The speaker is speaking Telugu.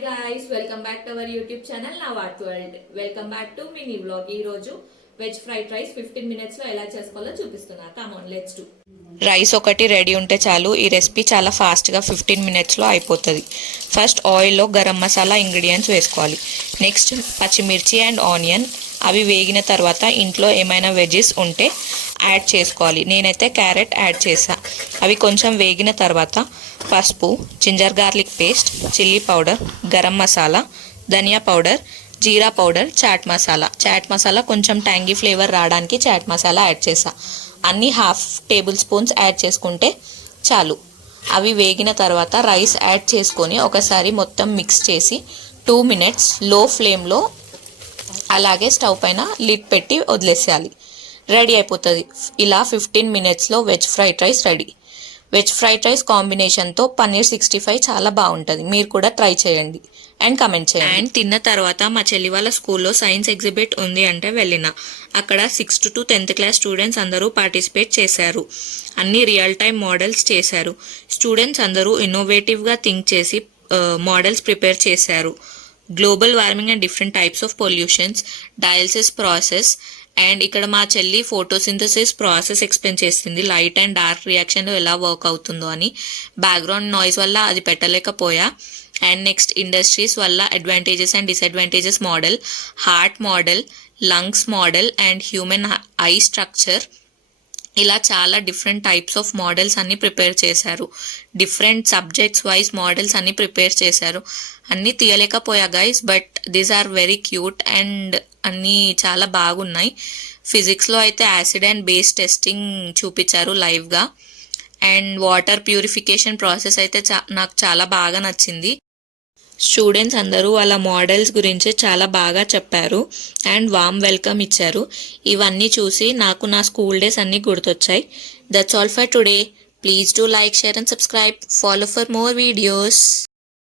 guys, welcome back to our YouTube channel Navart World. Welcome back to mini vlog. ఈ రోజు వెజ్ ఫ్రైడ్ రైస్ 15 minutes లో ఎలా చేసుకోవాలో చూపిస్తున్నా. Come on, let's do. Rice ఒకటి రెడీ ఉంటే చాలు. ఈ రెసిపీ చాలా ఫాస్ట్గా 15 minutesలో అయిపోతుంది. ఫస్ట్ ఆయిల్లో గరం మసాలా ఇంగ్రీడియంట్స్ వేసుకోవాలి. నెక్స్ట్ పచ్చిమిర్చి అండ్ ఆనియన్, అవి వేగిన తర్వాత ఇంట్లో ఏమైనా వెజెస్ ఉంటే యాడ్ చేసుకోవాలి. నేనైతే క్యారెట్ యాడ్ చేసా. అవి కొంచెం వేగిన తర్వాత పసుపు, ginger garlic paste, chilli powder, garam masala, dhaniya powder, jeera powder, chaat masala కొంచెం ట్యాంగీ ఫ్లేవర్ రావడానికి చాట్ మసాలా యాడ్ చేసా. అన్నీ 1/2 టేబుల్ స్పూన్స్ యాడ్ చేసుకుంటే చాలు. అవి వేగిన తర్వాత రైస్ యాడ్ చేసుకొని ఒకసారి మొత్తం మిక్స్ చేసి 2 minutes లో ఫ్లేమ్లో అలాగే స్టవ్ పైన లిడ్ పెట్టి వదిలేసేయాలి. రెడీ అయిపోతుంది. ఇలా 15 minutesలో veg fried rice ready. Veg fried rice కాంబినేషన్తో పన్నీర్ 65 చాలా బాగుంటుంది. మీరు కూడా ట్రై చేయండి అండ్ కమెంట్ చేయండి. అండ్ తిన్న తర్వాత మా చెల్లి వాళ్ళ స్కూల్లో సైన్స్ ఎగ్జిబిట్ ఉంది అంటే వెళ్ళిన. అక్కడ 6th to 10th class students అందరూ పార్టిసిపేట్ చేశారు. అన్ని రియల్ టైమ్ మోడల్స్ చేశారు. స్టూడెంట్స్ అందరూ ఇన్నోవేటివ్గా థింక్ చేసి మోడల్స్ ప్రిపేర్ చేశారు. Global warming and different types of pollutions, dialysis process, and ఇక్కడ మా చెల్లి ఫోటోసింథసిస్ ప్రాసెస్ ఎక్స్ప్లెయిన్ చేసింది. లైట్ అండ్ డార్క్ రియాక్షన్లో ఎలా వర్క్ అవుతుందో అని. బ్యాక్గ్రౌండ్ నాయిస్ వల్ల అది పెట్టలేకపోయా. అండ్ నెక్స్ట్ ఇండస్ట్రీస్ వల్ల advantages and disadvantages model, heart model, lungs model and human I structure, ఇలా చాలా డిఫరెంట్ టైప్స్ ఆఫ్ మోడల్స్ అన్ని ప్రిపేర్ చేశారు. డిఫరెంట్ సబ్జెక్ట్స్ వైజ్ మోడల్స్ అన్ని ప్రిపేర్ చేశారు. అన్నీ తీయలేకపోయా guys, but these are very cute and అన్నీ చాలా బాగున్నాయి. ఫిజిక్స్లో అయితే యాసిడ్ అండ్ బేస్ టెస్టింగ్ చూపించారు లైవ్గా. అండ్ వాటర్ ప్యూరిఫికేషన్ ప్రాసెస్ అయితే నాకు చాలా బాగా నచ్చింది. స్టూడెంట్స్ అందరూ వాళ్ళ మోడల్స్ గురించి చాలా బాగా చెప్పారు అండ్ వామ్ వెల్కమ్ ఇచ్చారు. ఇవన్నీ చూసి నాకు నా స్కూల్ డేస్ అన్నీ గుర్తొచ్చాయి. That's all for today. Please do like, share and subscribe. Follow for more videos.